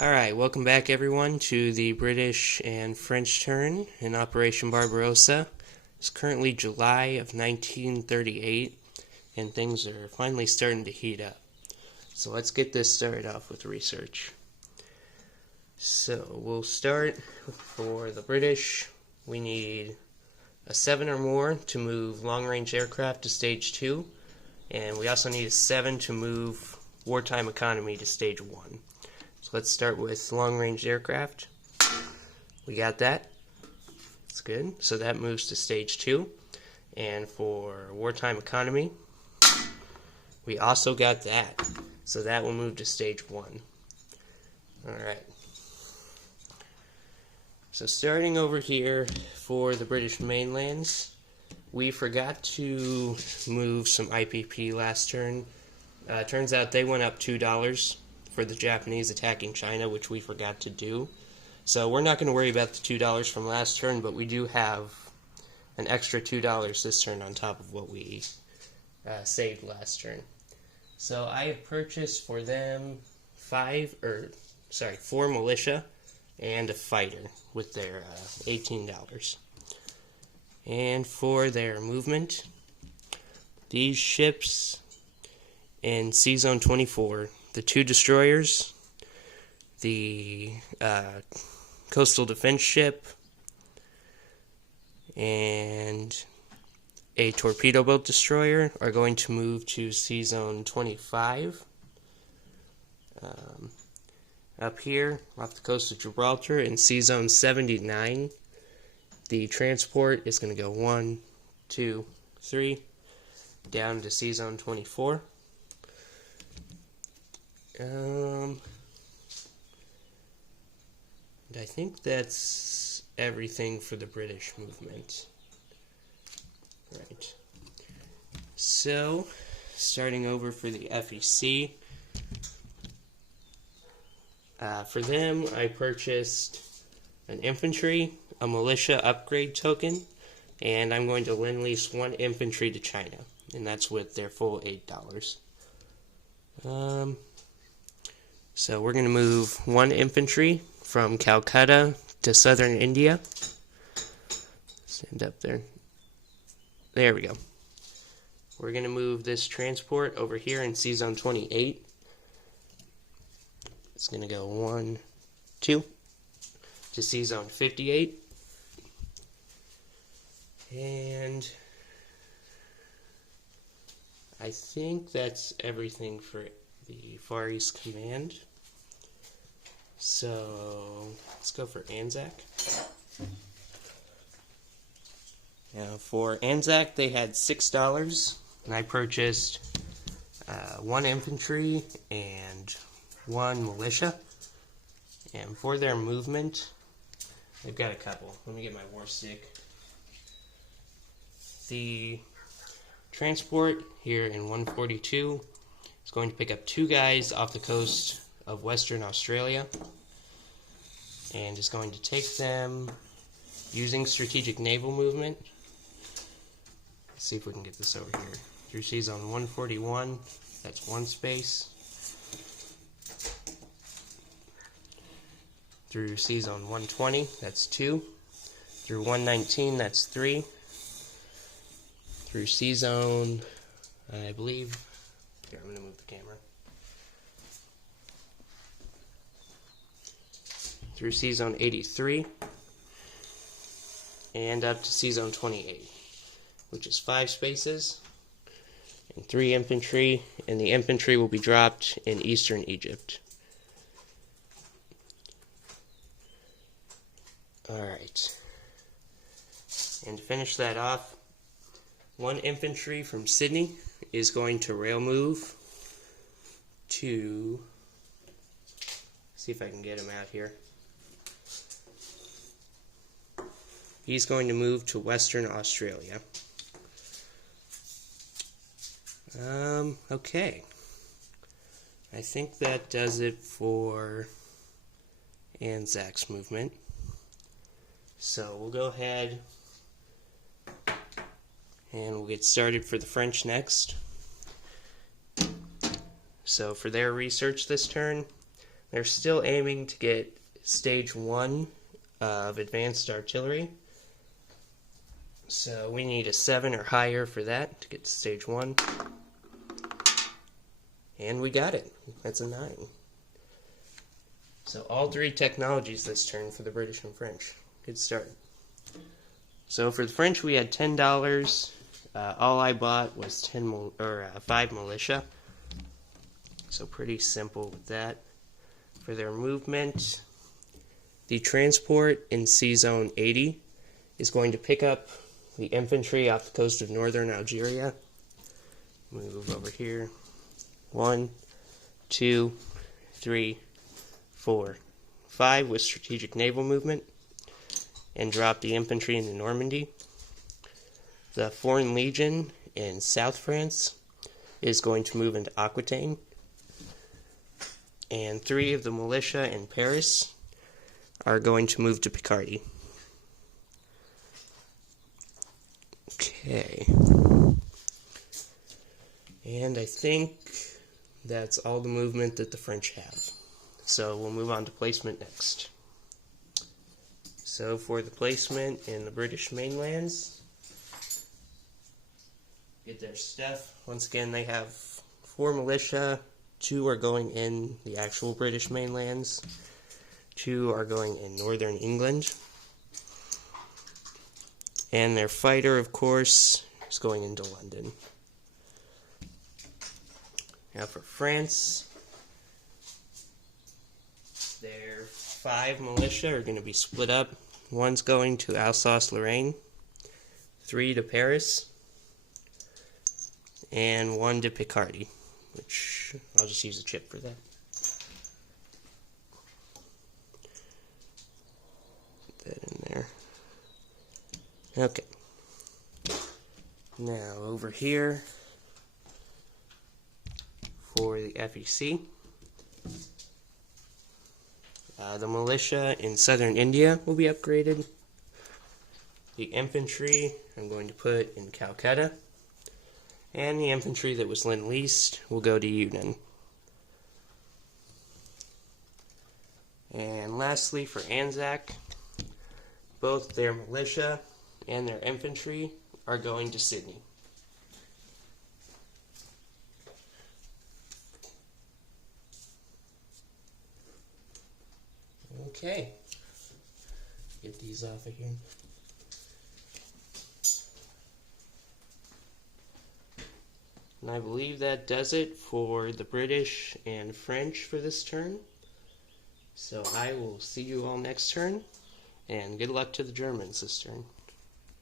Alright, welcome back everyone to the British and French turn in Operation Barbarossa. It's currently July of 1938 and things are finally starting to heat up. So let's get this started off with research. So we'll start for the British. We need a 7 or more to move long-range aircraft to stage 2, and we also need a 7 to move wartime economy to stage 1. So let's start with long-range aircraft. We got that. That's good. So that moves to stage 2. And for wartime economy, we also got that. So that will move to stage 1. Alright. So starting over here for the British mainlands, we forgot to move some IPP last turn. Turns out they went up $2 for the Japanese attacking China, which we forgot to do. So we're not going to worry about the $2 from last turn, but we do have an extra $2 this turn on top of what we saved last turn. So I have purchased for them 4 militia and a fighter with their $18. And for their movement, these ships in Sea Zone 24, the 2 destroyers, the coastal defense ship, and a torpedo boat destroyer are going to move to Sea Zone 25. Up here, off the coast of Gibraltar, in Sea Zone 79, the transport is going to go 1, 2, 3, down to Sea Zone 24. And I think that's everything for the British movement. Right. So, starting over for the FEC. For them, I purchased an infantry, a militia upgrade token, and I'm going to lend-lease 1 infantry to China, and that's with their full $8. So we're going to move 1 infantry from Calcutta to southern India. Stand up there. There we go. We're going to move this transport over here in Sea Zone 28. It's going to go 1, 2 to Sea Zone 58. And I think that's everything for the Far East Command. So let's go for Anzac. Now for Anzac, they had $6, and I purchased 1 infantry and 1 militia. And for their movement, they've got a couple. Let me get my war stick. The transport here in 142 is going to pick up 2 guys off the coast of Western Australia and is going to take them using strategic naval movement. Let's see if we can get this over here. Through Sea Zone 141, that's 1 space. Through Sea Zone 120, that's 2. Through 119, that's 3. Through Sea Zone, I believe, here, I'm going to move the camera. Through Sea Zone 83, and up to Sea Zone 28, which is 5 spaces, and 3 infantry, and the infantry will be dropped in eastern Egypt. Alright, and to finish that off, 1 infantry from Sydney is going to rail move to, see if I can get him out here. He's going to move to Western Australia. Okay. I think that does it for Anzac's movement. So we'll go ahead and we'll get started for the French next. So for their research this turn, They're still aiming to get stage 1 of advanced artillery. So we need a 7 or higher for that to get to stage 1. And we got it. That's a 9. So all 3 technologies this turn for the British and French. Good start. So for the French we had $10. All I bought was 5 militia. So pretty simple with that. For their movement, the transport in Sea Zone 80 is going to pick up the infantry off the coast of northern Algeria. Move over here. 1, 2, 3, 4, 5 with strategic naval movement, and drop the infantry into Normandy. The Foreign Legion in South France is going to move into Aquitaine. And 3 of the militia in Paris are going to move to Picardy. Okay. And I think that's all the movement that the French have. So we'll move on to placement next. So for the placement in the British mainlands, get their stuff. Once again, they have 4 militia. 2 are going in the actual British mainlands. 2 are going in northern England. And their fighter, of course, is going into London. Now for France, their 5 militia are going to be split up. 1's going to Alsace-Lorraine, 3 to Paris, and 1 to Picardy, which I'll just use a chip for that. Put that in there. Okay. Now over here for the FEC. The militia in southern India will be upgraded. The infantry I'm going to put in Calcutta. And the infantry that was lend-leased will go to Yunnan. And lastly, for Anzac, both their militia and their infantry are going to Sydney. Okay, get these off of here. And I believe that does it for the British and French for this turn. So I will see you all next turn, and good luck to the Germans this turn.